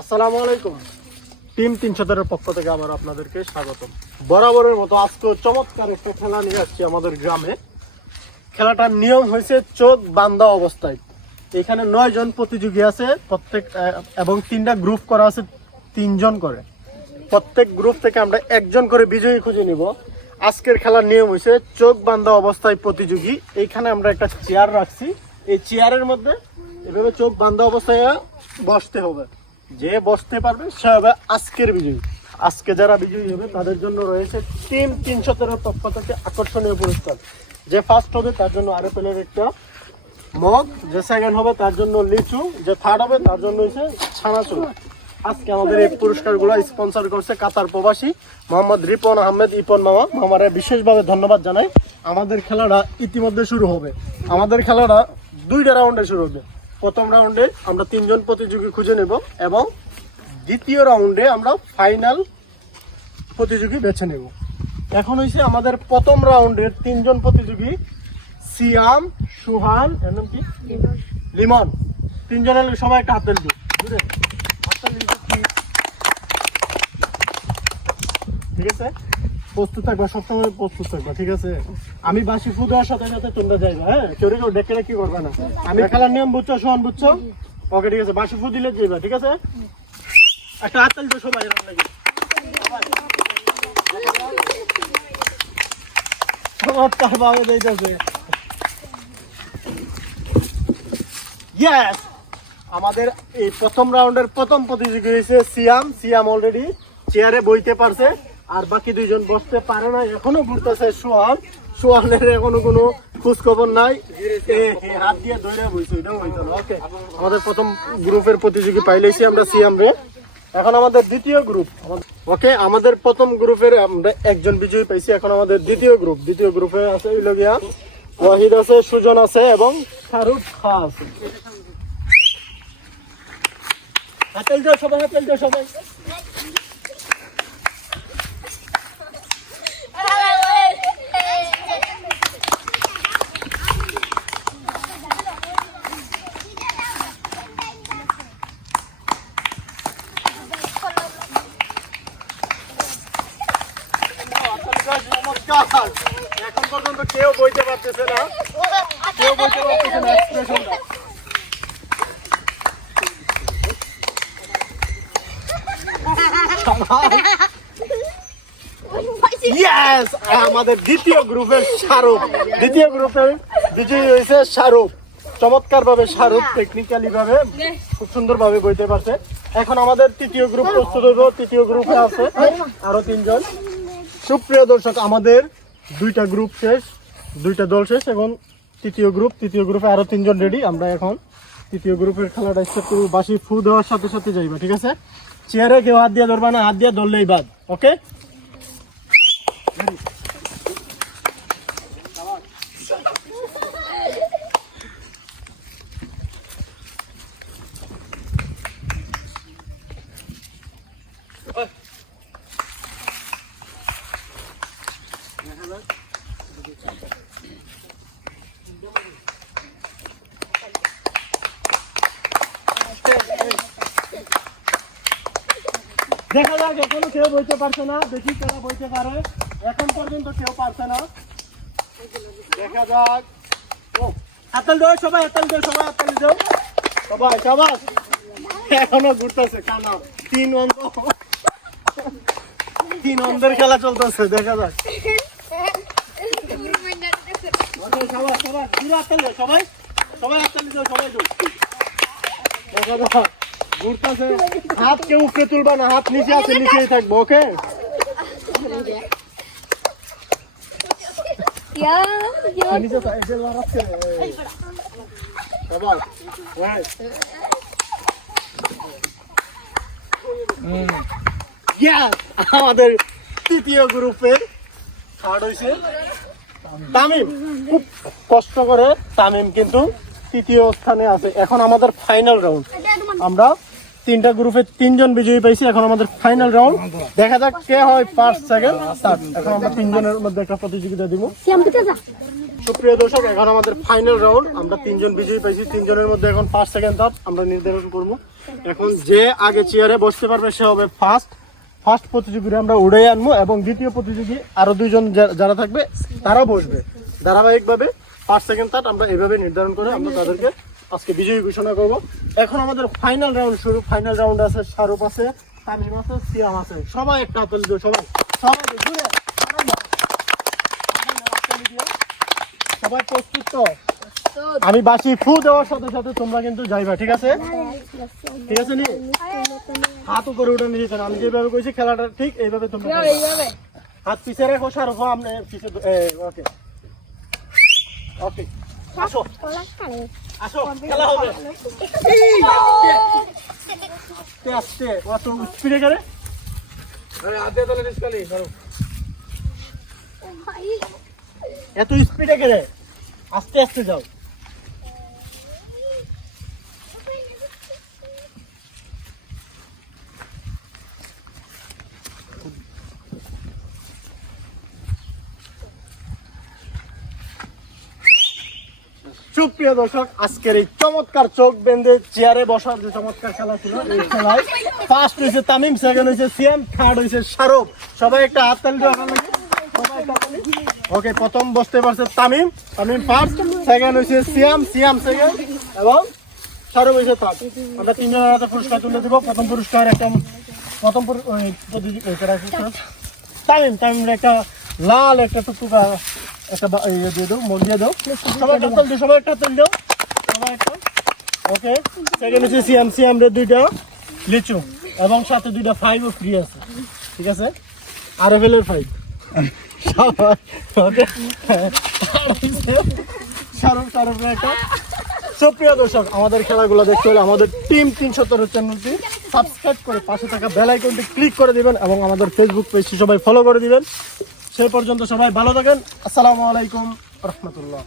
আসসালামু আলাইকুম। টিম তিনশোদের পক্ষ থেকে আবার আপনাদেরকে স্বাগতম। বরাবরের মতো আজকে চমৎকার একটা খেলা নিয়ে আসছি আমাদের গ্রামে। খেলাটার নিয়ম হয়েছে চোখ বান্ধা অবস্থায়। এখানে নয় জন প্রতিযোগী আছে প্রত্যেক এবং তিনটা গ্রুপ করা আছে তিনজন করে। প্রত্যেক গ্রুপ থেকে আমরা একজন করে বিজয়ী খুঁজে নিব। আজকের খেলার নিয়ম হয়েছে চোখ বান্ধা অবস্থায় প্রতিযোগী। এইখানে আমরা একটা চেয়ার রাখছি। এই চেয়ারের মধ্যে এভাবে চোখ বান্ধা অবস্থায় বসতে হবে। যে বসতে পারবে, সে হবে আজকের বিজয়ী। আজকে যারা বিজয়ী হবে, তাদের জন্য রয়েছে টিম তিনশো তেরো পক্ষ থেকে আকর্ষণীয় পুরস্কার। যে ফার্স্ট হবে, তার জন্য আরও পেলের একটা মগ। যে সেকেন্ড হবে, তার জন্য লিচু। যে থার্ড হবে, তার জন্য হচ্ছে ছানাচুর। আজকে আমাদের এই পুরস্কারগুলো স্পন্সর করছে কাতার প্রবাসী মোহাম্মদ রিপন আহমেদ, ইপন মামা। মামারে বিশেষভাবে ধন্যবাদ জানাই। আমাদের খেলাটা ইতিমধ্যে শুরু হবে। আমাদের খেলাটা দুইটা রাউন্ডে শুরু হবে। প্রথম রাউন্ডে আমরা তিনজন প্রতিযোগী খুঁজে নেব এবং দ্বিতীয় রাউন্ডে আমরা ফাইনাল প্রতিযোগী বেছে নেব। এখন হয়েছে আমাদের প্রথম রাউন্ডের তিনজন প্রতিযোগী, সিয়াম, সুহান এবং কি? লিমন। তিনজনের সবাই একটা হাতের দিই বুঝলে হাততালি দিতে কি- ঠিক আছে? প্রস্তুত থাকবা, সবসময় প্রস্তুত থাকবা, ঠিক আছে? আমি বাসি ফু দেওয়ার সাথে সাথে তোমরা যাইবা হ্যাঁ? কেউ কেউ ডেকে কি করবে না। আমি খেলার নিয়ম বুঝছ সোহান বুঝছ? ওকে ঠিক আছে, বাসি ফু দিলে যাইবা, ঠিক আছে? একটা হাততালি তো সবাই আমাদের এই প্রথম রাউন্ডের প্রথম প্রতিযোগী হয়েছে সিয়াম। সিয়াম অলরেডি চেয়ারে বইতে পারছে। আর বাকি দুইজন বসতে পারে না এখনও ঘুরতেছে সোহান। সোহানের এখনও কোনো খোঁজ খবর নাই হাত দিয়ে ধরে বইছে এটাও হইতো না। ওকে আমাদের প্রথম গ্রুপের প্রতিযোগী পাইলেছি আমরা সিয়াম রে। এখন আমাদের দ্বিতীয় গ্রুপ। ওকে আমাদের প্রথম গ্রুপের আমরা একজন বিজয়ী পাইছি এখন আমাদের দ্বিতীয় গ্রুপ। দ্বিতীয় গ্রুপে আছে হইল গিয়া ওয়াহিদ আছে সুজন আছে এবং শাহরুখ খা আছে। হাতেল দাও সবাই হাতেল দাও সবাই। এখন পর্যন্ত কেউ বইতে পারতেছে না। কেউ বইতে পারতেছে না এক্সপ্রেশনটা আমাদের দ্বিতীয় গ্রুপের শাহরুখ। দ্বিতীয় গ্রুপের বিজয়ী হয়েছে শাহরুখ। চমৎকার ভাবে শাহরুখ টেকনিক্যালি ভাবে খুব সুন্দর ভাবে বইতে পারছে। এখন আমাদের তৃতীয় গ্রুপ প্রস্তুত হইব তৃতীয় গ্রুপে আছে আরও তিনজন। সুপ্রিয় দর্শক, আমাদের দুইটা গ্রুপ শেষ, দুইটা দল শেষ, এখন তৃতীয় গ্রুপ তৃতীয় গ্রুপে আরও তিনজন রেডি আমরা এখন তৃতীয় গ্রুপের খেলাটা স্টার্ট করব। বাসি ফু দেওয়ার সাথে সাথে যাইবা, ঠিক আছে? চেয়ারে কেউ হাত দিয়ে ধরবা না, হাত দিয়ে ধরলেই বাদ ওকে দেখা যাক, এখনও কেউ বইতে পারছে না। দেখি কারা বইতে পারে। এখন পর্যন্ত কেউ পারছে না। দেখা যাক। ও হাতাল সবাই হাতাল দাও সবাই হাতাল দাও। সবাই সবাই। এখনও ঘুরতেছে, কানা। তিন অন্ধ। তিন অন্ধের খেলা চলতেছে, দেখা যাক ওকে, সবাই সবাই পুরো হাততালি সবাই সবাই হাততালি সবাই দাও দেখা যাক ঘুরতেছে। হাত কেউ উপরে তুলবা না হাত নিচে আছে নিচেই থাকব ওকে. নিচে। সবাই আমাদের তৃতীয় গ্রুপে থার্ড হয়েছে তামিম খুব কষ্ট করে তামিম কিন্তু তৃতীয় স্থানে আছে। এখন আমাদের ফাইনাল রাউন্ড আমরা তিনটা গ্রুপে তিনজন বিজয়ী পাইছি, এখন আমাদের ফাইনাল রাউন্ড দেখা যাক কে হয় ফার্স্ট সেকেন্ড থার্ড এখন আমরা তিনজনের মধ্যে একটা প্রতিযোগিতা দিব? সুপ্রিয় দর্শক, এখন আমাদের ফাইনাল রাউন্ড আমরা তিনজন বিজয়ী পাইছি, তিনজনের মধ্যে এখন ফার্স্ট সেকেন্ড থার্ড আমরা নির্ধারণ করব। এখন যে আগে চেয়ারে বসতে পারবে, সে হবে ফার্স্ট ফার্স্ট প্রতিযোগীরা আমরা উড়ে আনব এবং দ্বিতীয় প্রতিযোগী আরও দুইজন যারা থাকবে, তারাও বসবে। ধারাবাহিকভাবে ফার্স্ট সেকেন্ড থার্ড আমরা এইভাবে নির্ধারণ করে আমরা তাদেরকে আজকে বিজয়ী ঘোষণা করব। এখন আমাদের ফাইনাল রাউন্ড শুরু ফাইনাল রাউন্ড আছে শাহরুখ আছে তামিম আছে সিয়াম আছে। সবাই একটা হাততালি দিও সবাই। সবাই ঘুরে সবাই প্রস্তুত তো? আমি বাসি ফু দেওয়ার সাথে সাথে তোমরা কিন্তু যাইবা ঠিক আছে? ঠিক আছে। নি? হাত উপরে উঠে নিয়ে যেতে আমি যেভাবে কইছি খেলাটা ঠিক এইভাবে তোমরা করবে। হাত পিছে রেখো সারো আপনি পিছে ওকে। ওকে আসো আসো খেলা হবে আস্তে আস্তে অত স্পিডে ধরো এত স্পিডে গেলে আস্তে আস্তে যাও সুপ্রিয় দর্শক, আজকের এই চমৎকার চোখ বেঁধে চেয়ারে বসার যে চমৎকার খেলা ছিল, এই খেলায় ফার্স্ট হয়েছে তামিম সেকেন্ড হয়েছে সিয়াম থার্ড হয়েছে শাহরুখ। সবাই একটা হাত তালি দেওয়া লাগে ওকে প্রথম বসতে পারছে তামিম। তামিম ফার্স্ট সেকেন্ড হয়েছে সিয়াম সিয়াম সেকেন্ড এবং শাহরুখ হয়েছে থার্ড আমরা তিনজনের হাতে পুরস্কার তুলে দেবো। প্রথম পুরস্কার একটা প্রথম। তামিম তামিম একটা লাল একটা টুকটুকা একটা ইয়ে দিয়ে দাও মগ দিয়ে দাও। সবাই একটা তেল দিও সবাই একটা তেল দাও। সবাই একটা। ওকে সেকেন্ড হচ্ছে সিএম সিএম রে দুইটা লিচু এবং সাথে দুইটা ফাইভও ফ্রি আছে। ঠিক আছে? আর এফ এর ফাইভ সবাই ওকে শাহরুখ শাহরুখ একটা। সুপ্রিয় দর্শক আমাদের খেলাগুলো দেখতে হলে আমাদের টিম তিনশো তেরো চ্যানেলটি সাবস্ক্রাইব করে পাশে থাকা বেল আইকনটি ক্লিক করে দিবেন এবং আমাদের ফেসবুক পেজটি সবাই ফলো করে দিবেন। সেই পর্যন্ত সবাই ভালো থাকেন। আসসালামু আলাইকুম রহমতুল্লাহ।